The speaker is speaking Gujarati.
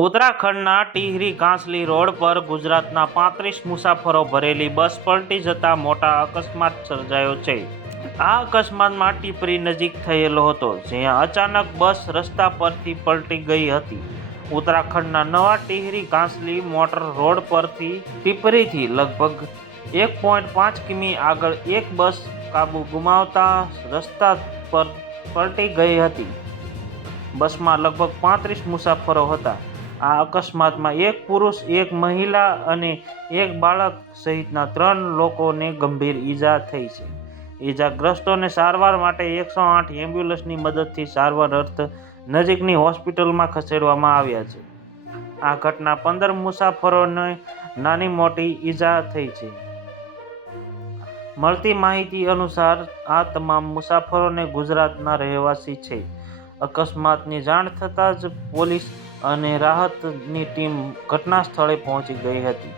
ઉત્તરાખંડના ટિહરી કાંસલી રોડ પર ગુજરાતના 35 મુસાફરો ભરેલી બસ પલટી જતા મોટા અકસ્માત સર્જાયો છે. આ અકસ્માતમાં ટીપરી નજીક થયેલો હતો, જ્યાં અચાનક બસ રસ્તા પરથી પલટી ગઈ હતી. ઉત્તરાખંડના નવા ટિહરી કાંસલી મોટર રોડ પરથી ટીપરીથી લગભગ 1.5 કિમી આગળ એક બસ કાબુ ગુમાવતા રસ્તા પર પલટી ગઈ હતી. બસમાં લગભગ 35 મુસાફરો હતા. આ અકસ્માતમાં એક પુરુષ, એક મહિલા અને એક બાળક સહિતના 3 લોકોને ગંભીર ઈજા થઈ છે. ઈજાગ્રસ્તોને સારવાર માટે 108 એમ્બ્યુલન્સની મદદથી સારવાર અર્થે નજીકની હોસ્પિટલમાં ખસેડવામાં આવ્યા છે. આ ઘટના 15 મુસાફરોને નાની મોટી ઈજા થઈ છે. મળતી માહિતી અનુસાર આ તમામ મુસાફરોને ગુજરાતના રહેવાસી છે. અકસ્માતની જાણ થતાં જ પોલીસ અને રાહતની ટીમ ઘટના સ્થળે પહોંચી ગઈ હતી.